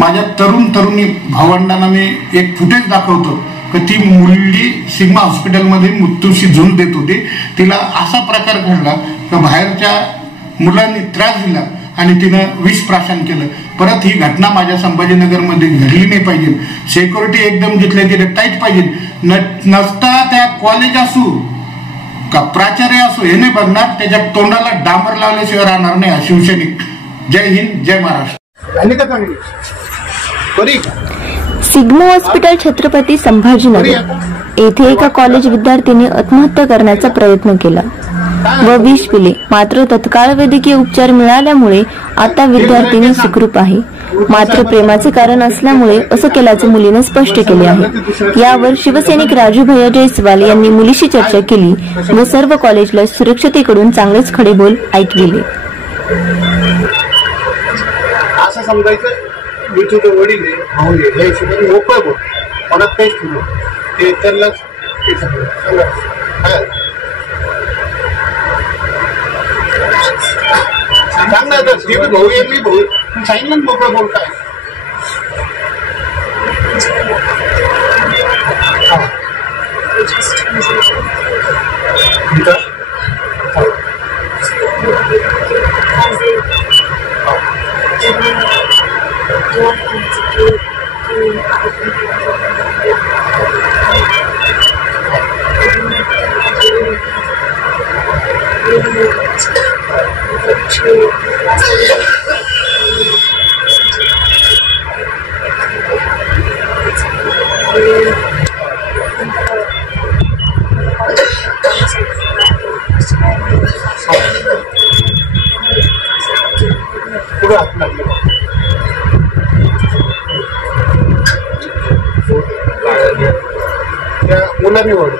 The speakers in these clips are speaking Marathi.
माझ्या तरुणी भावंडांना मी एक फुटेज दाखवतो की ती मुलगी सिग्मा हॉस्पिटलमध्ये मृत्यूशी झुंज देत होती. तिला असा प्रकार घडला की बाहेरच्या मुलांनी त्रास दिला आणि तिनं विष प्राशन केलं. परत ही घटना माझ्या संभाजीनगरमध्ये घडली नाही पाहिजे. सिक्युरिटी एकदम जिथल्या तिथे टाईट पाहिजे. नसता त्या कॉलेज असू का प्राचार्य असो हे नाही बघणार, त्याच्या तोंडाला डांबर लावल्याशिवाय राहणार नाही हा शिवसैनिक. जय हिंद, जय महाराष्ट्र. सिग्मा हॉस्पिटल छत्रपती संभाजीनगर येथे एका कॉलेज विद्यार्थ्याने आत्महत्या करण्याचा प्रयत्न केला व विष पिले. मात्र तत्काळ वैद्यकीय उपचार मिळाल्यामुळे आता विद्यार्थिनी सुखरूप आहे. मात्र प्रेमाचे कारण असल्यामुळे असं केल्याचे मुलीने स्पष्ट केले आहे. यावर शिवसैनिक राजू भैया जयस्वाल यांनी मुलीशी चर्चा केली व सर्व कॉलेजला सुरक्षतेकडून चांगलेच खडेबोल ऐकविले. असं समजायचं मी तुझे वडील आहे, मोकळं बोल, मनात काहीच ठेवलं ते त्यांनाच सांग ना. तर ते भाऊ आहे, मी भाऊ सांगितलं ना मोकळं बोल काय. मुलांनी वड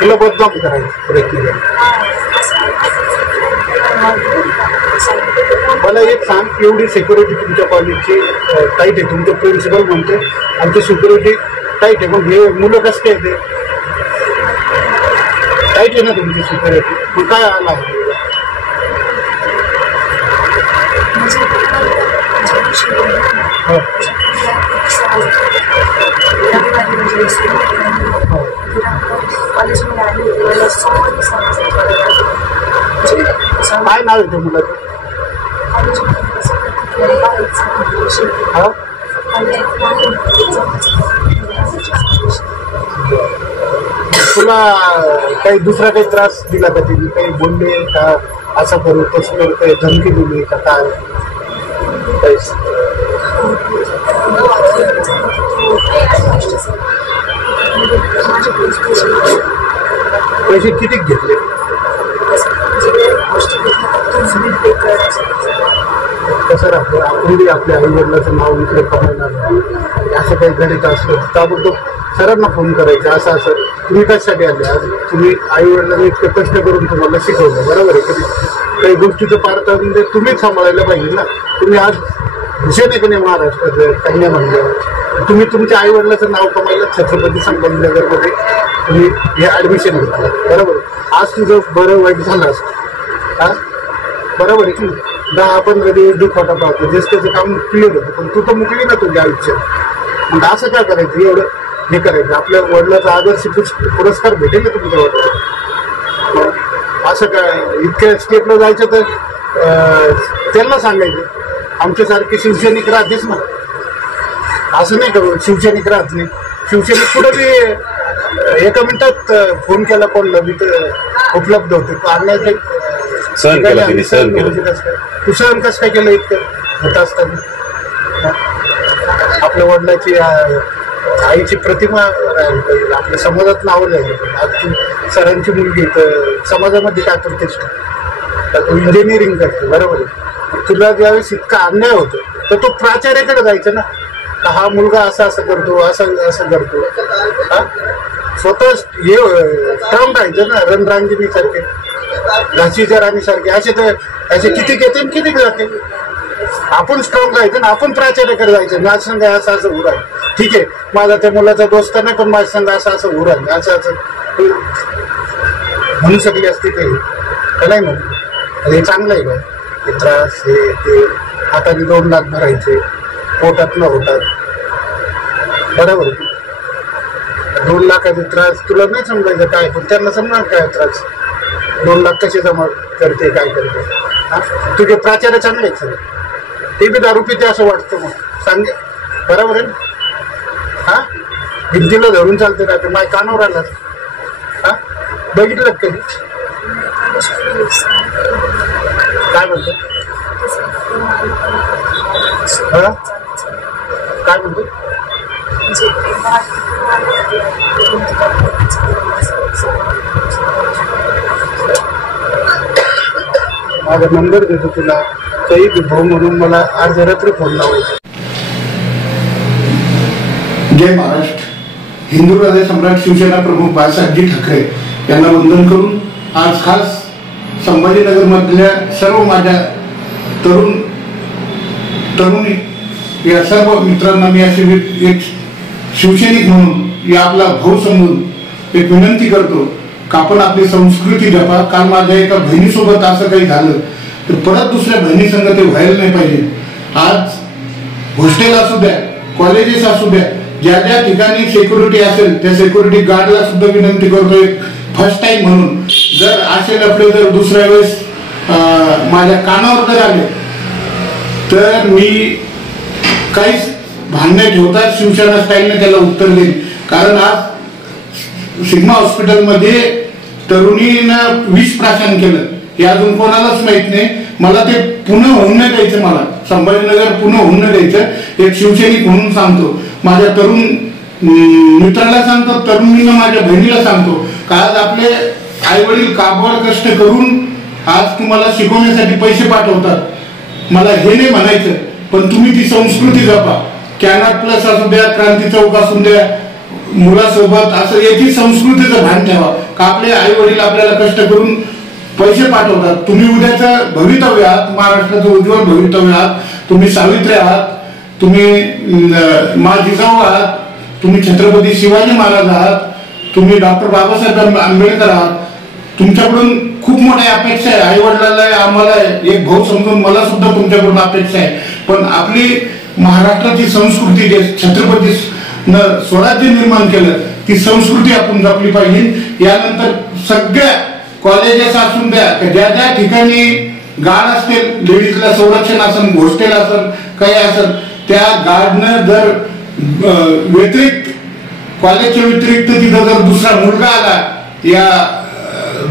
तुला बदनाम करायचा प्रयत्न केला. मला एक सांग, एवढी सिक्युरिटी तुमच्या कॉलेजची टाईट आहे, तुमचं प्रिन्सिपल म्हणते आमची सिक्युरिटी टाईट आहे, मग हे मुलं कसं काय ते टाईट आहे ना तुमची सिक्युरिटी, मग काय आला आहे? काय नाव येतं मुलाचं? तुला काही दुसरा काही त्रास दिला का तिने? काही बोलले का असं करू तसं करू, काही धमकी दिली का काय? पैसे किती घेतले? कसं राहतं, आपण आपल्या आई वडिलाचं नाव इकडे कमावणार असं काही गणित असलं त्याबद्दल सरांना फोन करायचं. असं तुम्ही कशासाठी आले? आज तुम्ही आई वडिलांनी इतके कष्ट करून तुम्हाला शिकवलं, बरोबर आहे कधी काही गोष्टीचं पारतंत्र्य म्हणजे तुम्हीच सांभाळायला पाहिजे ना. तुम्ही आज भूषण आहे की नाही महाराष्ट्राचं कन्या म्हणलं, तुम्ही तुमच्या आई वडिलाचं नाव कमायला छत्रपती संभाजीनगरमध्ये तुम्ही हे ऍडमिशन घेतलं, बरोबर. आज तुझं बरं वाईट झालं असतं, हा बरोबर आहे की 10-15 दिवस दुखाटा पाहतो, जस त्याचं काम क्लिअर होतं, पण तू तर मुकली ना तुझ्या आयुष्यात. मग असं काय करायचं, एवढं हे करायचं. आपल्या वडिलाचा आदर्श पुरस्कार भेटेल ना तुमच्या वडिलाला. असं काय इतक्या स्टेपला जायचं तर त्यांना सांगायचं आमच्यासारखे शिवसैनिक राहतेच ना. असं नाही करू शिवसैनिक राहत नाही. शिवसैनिक कुठं बी एका मिनिटात फोन केला कोणला बी तर उपलब्ध होते. अन्याय सहन केला तू सहन कसं काय केलं इतकं होत असताना. आपल्या वडिलाची आईची प्रतिमा राहायला पाहिजे, आपल्या समाजात नावं झाली पाहिजे. आज तू सरांची मुलगी तर समाजामध्ये काय करतेस का, तू इंजिनिअरिंग करते, बरोबर आहे. तुला ज्यावेळेस इतका अन्याय होतो तर तू प्राचार्याकडे जायचं ना, हा मुलगा असं करतो, असं करतो. हा स्वतः हे स्ट्रॉंग राहायचं ना, रणरांगिणी सारखे, झाशीच्या राणी सारखे. असे किती घेते किती जाते. आपण स्ट्रॉंग राहायचं ना, आपण प्राचार्याकडे जायचं. माझ्या संघ असं उर आहे, ठीक आहे माझा त्या मुलाचा दोस्त नाही, पण माझ्या संघ असं उर आहे, असं म्हणू शकली असते काही नाही म्हणून. हे चांगलं आहे का, हे त्रास हे ते हाताने 2 लाख भरायचे, पोटात न होतात, बरोबर. 2 लाखाचे त्रास तुला नाही समजायचं काय, पण त्यांना समजा काय त्रास. 2 लाख कसे जमा करते काय करते. हा तुझे प्राचार्य चांगले आहेत सगळे, ते बी दारू पिते असं वाटतं मग सांगे, बरोबर आहे ना. हा भिंतीला धरून चालते ना, ते माझ्या कानावर आला. हा बघितलं कधी काय म्हणतो, हा काय म्हणतो. माझा नंबर देतो तुला, शहीद भाऊ म्हणून मला आज रात्री फोन लावायचा. जय महाराष्ट्र. हिंदू हृदय सम्राट शिवसेना प्रमुख बाळासाहेबजी ठाकरे यांना वंदन करून आज खास संभाजीनगर मधल्या सर्व माझ्या तरुणी या सर्व मित्रांना मी अशी एक शिवसैनिक म्हणून या आपला भाऊ समजून एक विनंती करतो का आपण आपली संस्कृती जपा. काल माझ्या एका बहिणीसोबत असं काही झालं तर परत दुसऱ्या बहिणीसंग ते व्हायला नाही पाहिजे. आज हॉस्टेल असू द्या, कॉलेजेस असू द्या, ज्या ज्या ठिकाणी सिक्युरिटी असेल त्या सिक्युरिटी गार्डला सुद्धा विनंती करतो एक फर्स्ट टाइम म्हणून, जर असे लफडे जर दुसऱ्या वेळेस माझ्या कानावर जर आले तर मी काहीच भांडणे ठेवता शिवसेना स्टाईलने त्याला उत्तर देईल. कारण आज सिग्मा हॉस्पिटलमध्ये तरुणीनं विष प्राशन केलं हे अजून कोणालाच माहित नाही. मला ते पुन्हा होऊन नाही द्यायचं, मला संभाजीनगर पुन्हा होऊन नाही द्यायचं. एक शिवसैनिक म्हणून सांगतो, माझ्या तरुण मित्राला सांगतो, तरुणींना माझ्या बहिणीला सांगतो का आज आपले आई वडील काबड कष्ट करून आज तुम्हाला शिकवण्यासाठी पैसे पाठवतात. मला हे नाही म्हणायचं, पण तुम्ही ती संस्कृती जपा. कॅनॉट प्लस असू द्या, क्रांती चौक असू द्या, मुलासोबत असं याची संस्कृतीचं भान ठेवा का आपले आई वडील आपल्याला कष्ट करून पैसे पाठवतात. तुम्ही उद्याचं भवितव्य आहात, महाराष्ट्राचं उज्ज्वल भवितव्य आहात. तुम्ही सावित्री आहात, तुम्ही मा जिजाऊ आहात, तुम्ही छत्रपती शिवाजी महाराज आहात, तुम्ही डॉक्टर बाबासाहेब आंबेडकर आहात. तुमच्याकडून खूप मोठ्या अपेक्षा आहे, आई वडिलांना आम्हाला एक भाऊ समजून मला सुद्धा तुमच्याकडून अपेक्षा आहे. पण आपली महाराष्ट्राची संस्कृती जे छत्रपती स्वराज्य निर्माण केलं ती संस्कृती आपण जपली पाहिजे. यानंतर सगळ्या कॉलेजेस असून द्या, ज्या ज्या ठिकाणी गार्ड असतील, लेडीजला संरक्षण असेल, हॉस्टेल असेल, काही असेल, त्या गार्डनं जर व्यतिरिक्त कॉलेजच्या व्यतिरिक्त तिथं जर दुसरा मुलगा आला या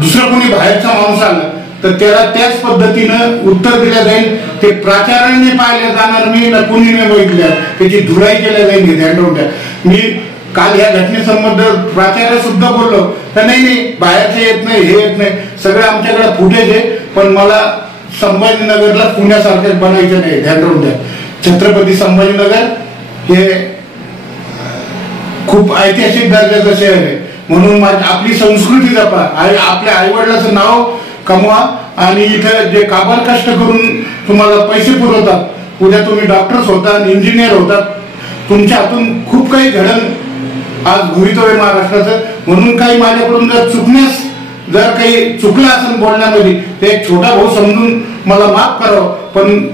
दुसरा कोणी बाहेरचा माणूस आला तर त्याला त्याच पद्धतीनं उत्तर दिलं जाईल. ते प्राचार्याने पाहिलं जाणार नाही ना कोणी नाही बघितलं, त्याची धुलाई केल्या जाईल. हे ध्यान ठेवून द्या. मी काल या घटनेसंबंध प्राचार्य सुद्धा बोललो तर नाही बाहेरचे येत नाही, हे येत नाही, सगळं आमच्याकडे फुटेज आहे. पण मला संभाजीनगरला पुण्यासारखं बनायचं नाही. ध्यान ठेवून द्या. छत्रपती संभाजीनगर हे खूप ऐतिहासिक दर्जाचं शहर आहे, म्हणून आपली संस्कृती जपा, आपल्या आई वडिलांचं नाव कमवा आणि इथं जे काबाड कष्ट करून तुम्हाला पैसे पुरवतात, उद्या तुम्ही डॉक्टर्स होतात, इंजिनियर होतात, तुमच्या हातून खूप काही घडण आज भवितव्य महाराष्ट्राचं. म्हणून काही माझ्याकडून जर काही चुकलं असेल बोलण्यामध्ये ते एक छोटा भाऊ समजून मला माफ करावं. पण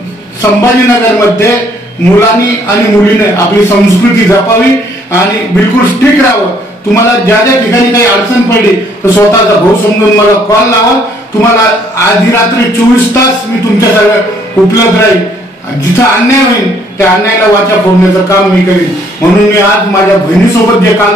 संभाजीनगरमध्ये मुलांनी आणि मुलीने आपली संस्कृती जपावी आणि बिलकुल स्ट्रिक्ट राहावं. तुम्हाला ज्या ज्या ठिकाणी काही अडचण पडली तर स्वतःचा भाऊ समजून मला कॉल लावा. तुम्हाला आधी रात्री 24 तास मी तुमच्यासाठी उपलब्ध राहील. जिथं अन्याय होईल त्या अन्यायाला वाचा फोडण्याचं काम मी करीन. म्हणून मी आज माझ्या बहिणीसोबत जे काल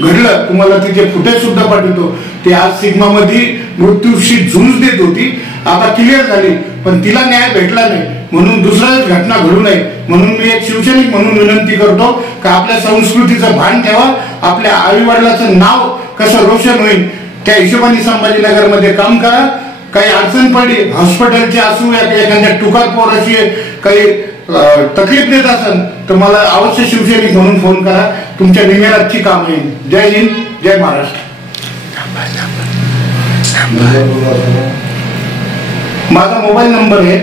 घडलं तुम्हाला तिथे फुटेज सुद्धा पाठवतो. ते आज सिग्मामध्ये मृत्यूशी झुंज देत होती, आता क्लिअर झाली, पण तिला न्याय भेटला नाही. म्हणून दुसऱ्याच घटना घडू नये म्हणून मी एक शिवसैनिक म्हणून विनंती करतो की आपल्या संस्कृतीचं भान ठेवा. आपल्या आई वडिलाचं नाव कसं रोशन होईल त्या हिशोबाने संभाजीनगरमध्ये काम करा. काही अडचण पडली हॉस्पिटलची असू या एखाद्या टुकार पोराची काही तकलीफ देत असेल तर मला अवश्य शिवसैनिक म्हणून फोन करा. तुमच्या निमेराची काम येईल. जय हिंद, जय महाराष्ट्र. माझा मोबाईल नंबर आहे,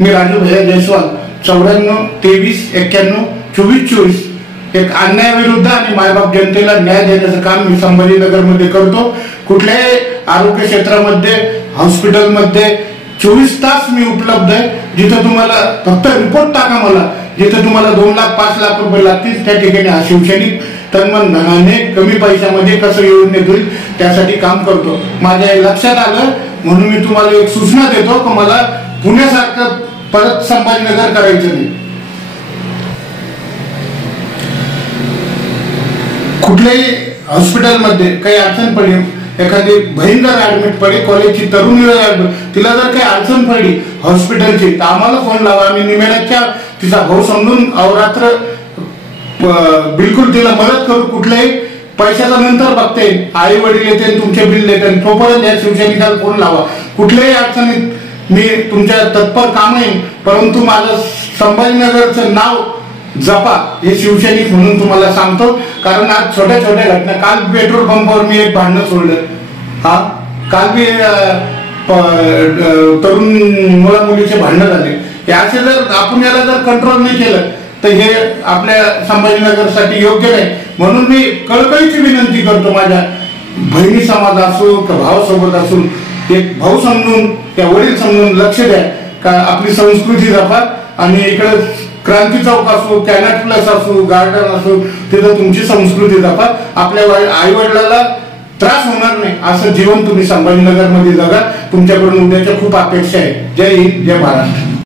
मी राजू भैया जयस्वाल, 94 23 91 24 24. एक अन्यायाविरुद्ध आणि मायबाप जनतेला न्याय देण्याचं काम मी संभाजीनगरमध्ये करतो. कुठल्याही आरोग्य क्षेत्रामध्ये हॉस्पिटलमध्ये 24 तास मी उपलब्ध आहे. जिथं तुम्हाला फक्त रिपोर्ट टाका मला, जिथं तुम्हाला 2 लाख 5 लाख रुपये लागतील त्या ठिकाणी हा शिवसैनिक तनमन धनाने कमी पैशामध्ये कसं योजनेत होईल त्यासाठी काम करतो. माझ्या लक्षात आलं म्हणून मी तुम्हाला एक सूचना देतो की मला पुण्यासारखं परत संभाजीनगर करायचं नाही. कुठल्याही हॉस्पिटलमध्ये काही अडचण पडली, एखादी बहीण जर ऍडमिट पडली, कॉलेजची तरुणी तिला जर काही अडचण पडली हॉस्पिटलची तर आम्हाला फोन लावा. आम्ही निमेराच्या तिचा भाऊ समजून अवरात्र बिलकुल तिला मदत करू. कुठल्याही पैशाचा नंतर बघता येईल, आई वडील येते तुमचे बिल देते, तोपर्यंत या शिवसैनिकाला फोन लावा. कुठल्याही अडचणीत मी तुमच्या तत्पर काम येईन, परंतु माझं संभाजीनगरचं नाव जपा हे शिवसैनिक म्हणून तुम्हाला सांगतो. कारण आज छोट्या छोट्या घटना, काल पेट्रोल पंपावर मी एक भांडण सोडलं, काल बी तरुण मुला मुलीचे भांडणं झाले. हे असे जर आपण याला जर कंट्रोल नाही केलं तर हे आपल्या संभाजीनगरसाठी योग्य नाही. म्हणून मी कळकळीची विनंती करतो माझ्या बहिणी समाज असो किंवा भावासोबत असून एक भाऊ समजून त्या वडील समजून लक्ष द्या का आपली संस्कृती जपा. आणि इकडे क्रांती चौक असो, कॅनट प्लस असो, गार्डन असो, तिथं तुमची संस्कृती जपा. आपल्या आई वडिलाला त्रास होणार नाही असं जीवन तुम्ही संभाजीनगरमध्ये जगा. तुमच्याकडून उद्याच्या खूप अपेक्षा आहे. जय हिंद, जय महाराष्ट्र.